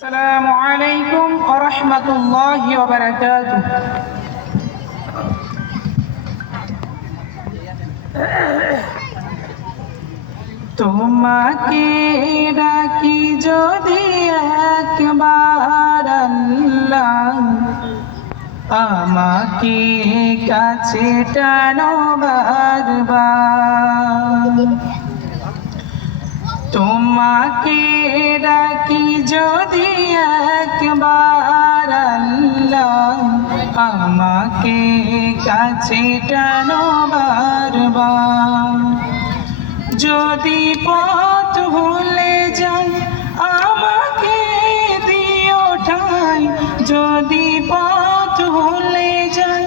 السلام عليكم ورحمة الله وبركاته তোমাকে ডাকি যদি একবার আল্লাহ আমাকে কাছে টানো বারবার তোমাকে ডাকি যদি একবার আল্লাহ আমাকে কাছে টানো বারবার যদি পথ ভুলে যাই আমাকে দিও ঠাই যদি পথ ভুলে যাই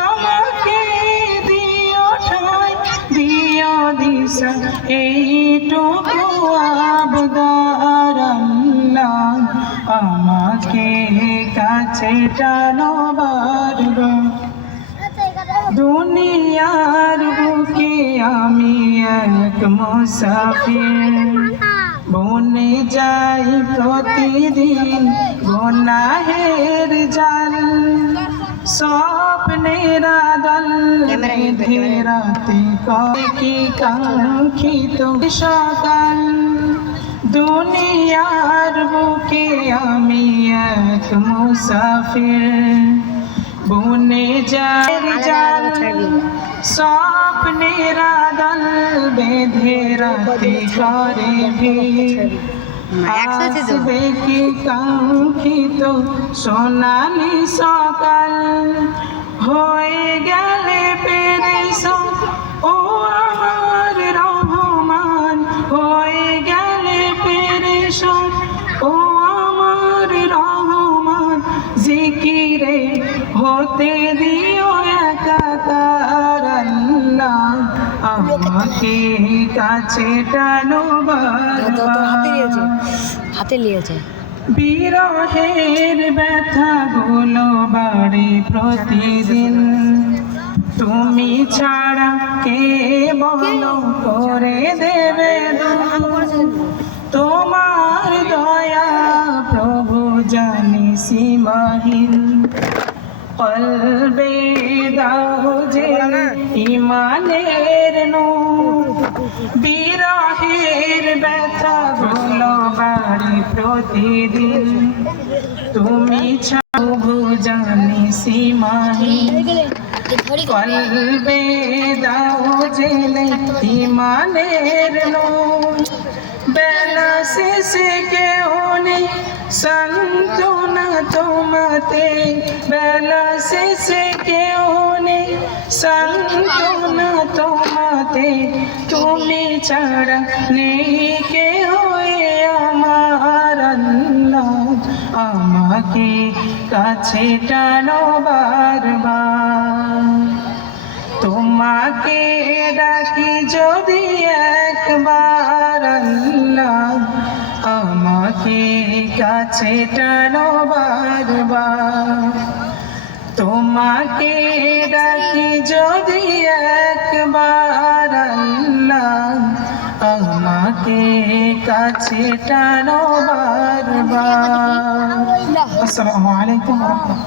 আমাকে দিও ঠাই দিও দিশা এইটুকু আবদার আল্লাহ আমাকে কাছে টানো বারবার দুনিয়ার বুকে আমি এক মুসাফির বনে যাই প্রতিদিন গুনাহের জাল স্বপ্নের আদল বেঁধে রাতে কয় কি কাঙ্ক্ষিত সকাল দুনিয়ার বুকে আমি এক মুসাফির বনে যাই জাল স্বপ্নের আদল বেঁধে রাতে করে ভিড় আসবে কি কাঙ্ক্ষিত সোনালি সকাল হয়ে গেলে পেরেশান ও আমার রহমান হয়ে গেলে পেরেশান ও আমার রহমান জিকিরে হতে দিও একাকার আল্লাহ আমাকে কাছে টানো হাতে নিয়েছে বিরহের ব্যথাগুলো বাড়ে প্রতিদিন তুমি ছাড়া কে বলো করে দেবে তোমার দয়া প্রভু জানি সীমাহীন কলবে দাও যে ইমানের নূর বিরহের ব্যথাগুলো বাড়ি প্রতিদিন তুমি প্রভু জানি সীমাহীন কলবে দাও যে ইমানের নূর বেলা শেষে কেউ নেই সান্ত্বনা তোমাতে বেলা শেষে কেউ নেই সান্ত্বনা তোমাতে তুমি ছাড়া নেই কেউ আমার আল্লাহ আমাকে কাছে টানো বারবার তোমাকে ডাকি যদি একবার আল্লাহ আমাকে কাছে টানো বারবার তোমাকে ডাকি যদি একবার আল্লাহ আমাকে কাছে টানো বারবার আসসালামু আলাইকুম ওয়া রাহমাতুল্লাহ।